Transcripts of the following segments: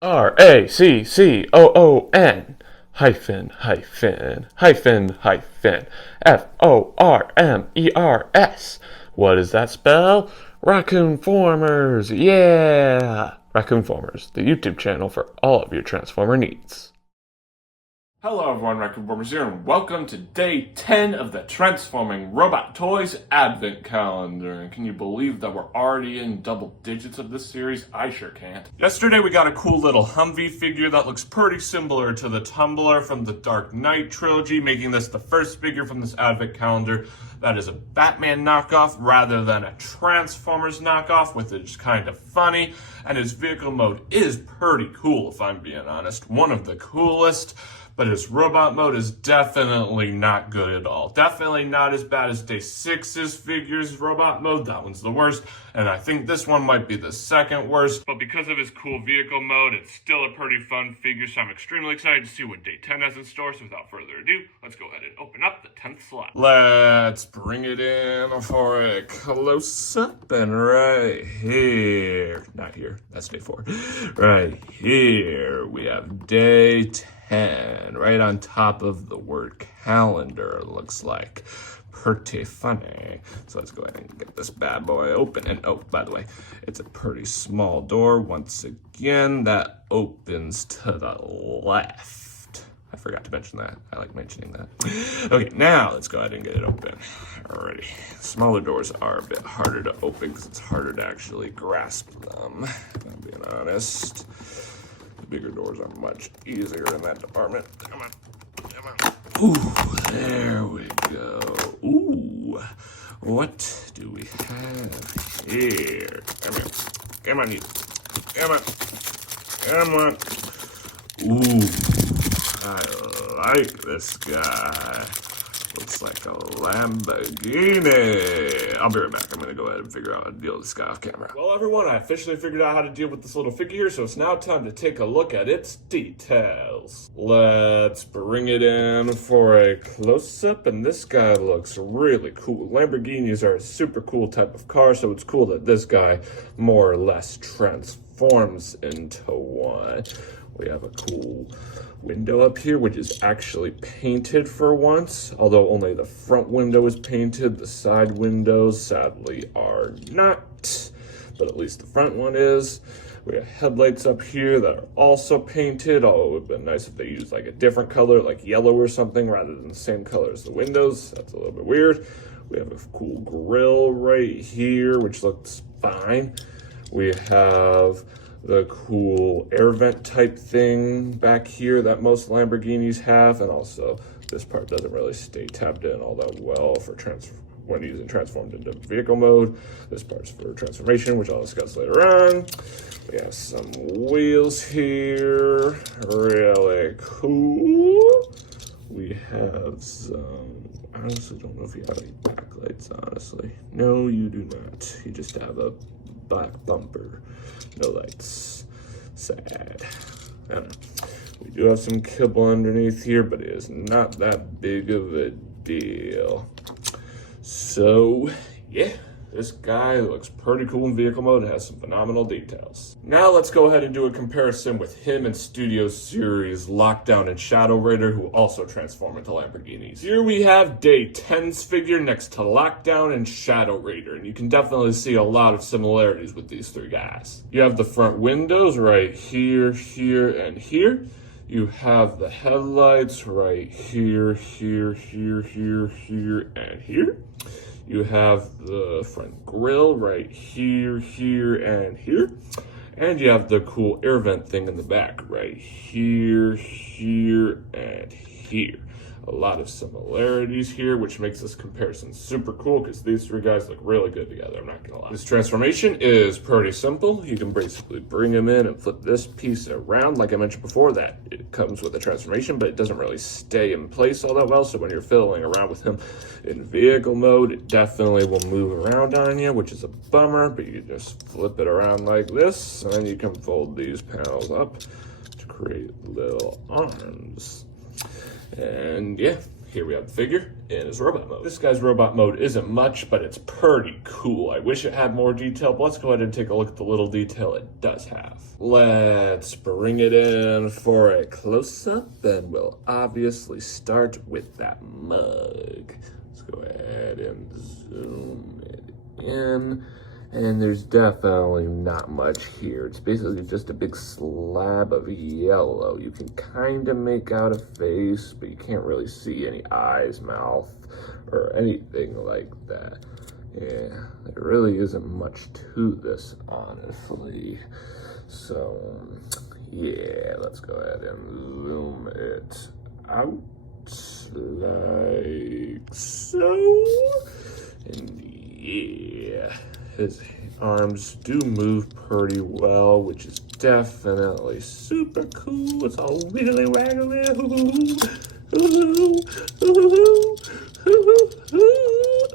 Raccoon hyphen Formers. What does that spell? Raccoon-Formers, yeah! Raccoon-Formers, the YouTube channel for all of your Transformer needs. Hello everyone, Raccoon-Formers here, and welcome to day 10 of the Transforming Robot Toys Advent Calendar. And can you believe that we're already in double digits of this series? I sure can't. Yesterday we got a cool little Humvee figure that looks pretty similar to the Tumbler from the Dark Knight Trilogy, making this the first figure from this Advent Calendar that is a Batman knockoff rather than a Transformers knockoff, which is kind of funny. And his vehicle mode is pretty cool, if I'm being honest. One of the coolest. But his robot mode is definitely not good at all. Definitely not as bad as Day 6's figure's robot mode. That one's the worst. And I think this one might be the second worst. But because of his cool vehicle mode, it's still a pretty fun figure. So I'm extremely excited to see what Day 10 has in store. So without further ado, let's go ahead and open up the 10th slot. Let's bring it in for a close-up. And right here. Not here. That's Day 4. Right here we have Day 10. Right on top of the word calendar, it looks like. Pretty funny. So let's go ahead and get this bad boy open. And oh, by the way, it's a pretty small door. Once again, that opens to the left. I forgot to mention that. I like mentioning that. Okay, now let's go ahead and get it open. Alrighty. Smaller doors are a bit harder to open because it's harder to actually grasp them, if I'm being honest. Bigger doors are much easier in that department. Come on. Come on. Ooh, there we go. Ooh, what do we have here? Come here. Come on, you. Come on. Come on. Ooh, I like this guy. Looks like a Lamborghini. I'll be right back. I'm going to go ahead and figure out how to deal with this guy off camera. Well, everyone, I officially figured out how to deal with this little figure here, so it's now time to take a look at its details. Let's bring it in for a close-up, and this guy looks really cool. Lamborghinis are a super cool type of car, so it's cool that this guy more or less transforms into one. We have a cool window up here, which is actually painted for once, although only the front window is painted. The side windows sadly are not, but at least the front one is. We have headlights up here that are also painted, although it would have been nice if they used like a different color, like yellow or something, rather than the same color as the windows. That's a little bit weird. We have a cool grill right here, which looks fine. We have the cool air vent type thing back here that most Lamborghinis have, and also this part doesn't really stay tapped in all that well for when using transformed into vehicle mode. This part's for transformation, which I'll discuss later on. We have some wheels here, really cool. We have some, I honestly don't know if you have any backlights, honestly. No, you do not. You just have a black bumper. No lights. Sad. I don't know. We do have some kibble underneath here, but it is not that big of a deal. So, yeah, this guy looks pretty cool in vehicle mode and has some phenomenal details. Now let's go ahead and do a comparison with him and Studio Series Lockdown and Shadow Raider, who also transform into Lamborghinis. Here we have Day 10's figure next to Lockdown and Shadow Raider, and you can definitely see a lot of similarities with these three guys. You have the front windows right here, here, and here. You have the headlights right here, here, here, here, here, and here. You have the front grille right here, here, and here. And you have the cool air vent thing in the back right here, here, and here. A lot of similarities here, which makes this comparison super cool because these three guys look really good together, I'm not gonna lie. This transformation is pretty simple. You can basically bring him in and flip this piece around. Like I mentioned before, that it comes with a transformation, but it doesn't really stay in place all that well. So when you're fiddling around with him in vehicle mode, it definitely will move around on you, which is a bummer, but you just flip it around like this, and then you can fold these panels up to create little arms. And yeah, Here we have the figure in his robot mode. This guy's robot mode isn't much, but it's pretty cool. I wish it had more detail, but let's go ahead and take a look at the little detail it does have. Let's bring it in for a close-up, and we'll obviously start with that mug. Let's go ahead and zoom it in. And there's definitely not much here. It's basically just a big slab of yellow. You can kind of make out a face, but you can't really see any eyes, mouth, or anything like that. Yeah, there really isn't much to this, honestly. So, yeah, let's go ahead and zoom it out like so. And yeah. His arms do move pretty well, which is definitely super cool. It's all wiggly waggly.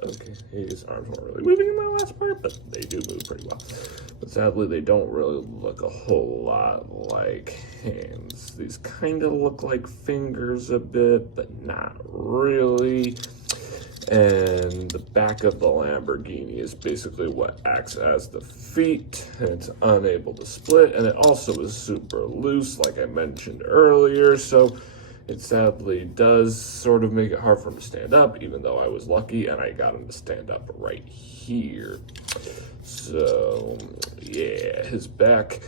Okay, his arms weren't really moving in my last part, but they do move pretty well. But sadly, they don't really look a whole lot like hands. These kind of look like fingers a bit, but not really. And the back of the Lamborghini is basically what acts as the feet, and it's unable to split, and it also is super loose, like I mentioned earlier, so it sadly does sort of make it hard for him to stand up, even though I was lucky and I got him to stand up right here. So, yeah, his back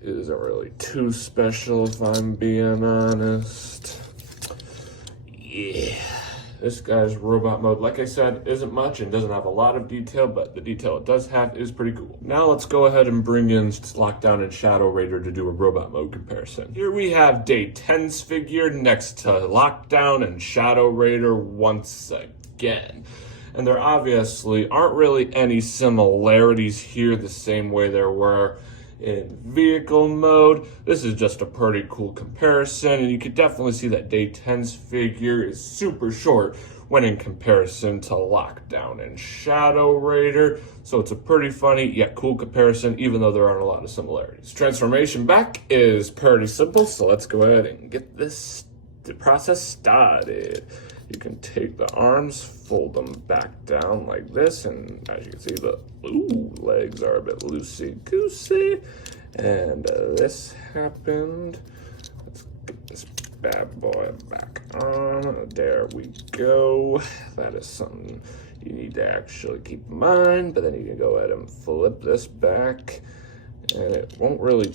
isn't really too special, if I'm being honest. Yeah. This guy's robot mode, like I said, isn't much and doesn't have a lot of detail, but the detail it does have is pretty cool. Now let's go ahead and bring in Lockdown and Shadow Raider to do a robot mode comparison. Here we have Day 10's figure next to Lockdown and Shadow Raider once again. And there obviously aren't really any similarities here the same way there were in vehicle mode. This is just a pretty cool comparison, and you can definitely see that Day 10's figure is super short when in comparison to Lockdown and Shadow Raider, so it's a pretty funny yet cool comparison, even though there aren't a lot of similarities. Transformation back is pretty simple, so let's go ahead and get the process started. You can take the arms, fold them back down like this, and as you can see, the legs are a bit loosey-goosey. And this happened. Let's get this bad boy back on. There we go. That is something you need to actually keep in mind, but then you can go ahead and flip this back, and it won't really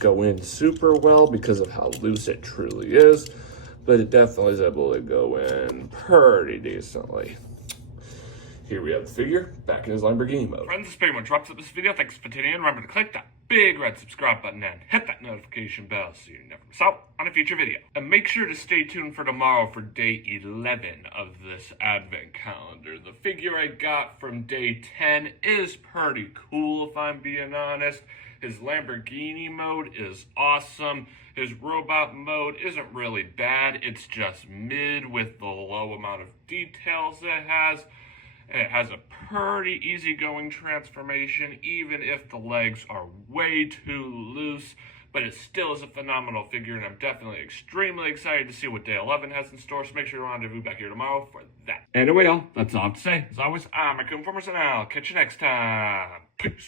go in super well because of how loose it truly is. But it definitely is able to go in pretty decently. Here we have the figure back in his Lamborghini mode. Friends, this big one drops up this video. Thanks for tuning in. Remember to click that big red subscribe button and hit that notification bell so you never miss out on a future video. And make sure to stay tuned for tomorrow for day 11 of this advent calendar. The figure I got from day 10 is pretty cool, if I'm being honest. His Lamborghini mode is awesome. His robot mode isn't really bad. It's just mid with the low amount of details it has. It has a pretty easygoing transformation, even if the legs are way too loose. But it still is a phenomenal figure, and I'm definitely extremely excited to see what day 11 has in store. So make sure to rendezvous back here tomorrow for that. Anyway, y'all, that's all I have to say. As always, I'm Raccoon-Formers, and I'll catch you next time. Peace.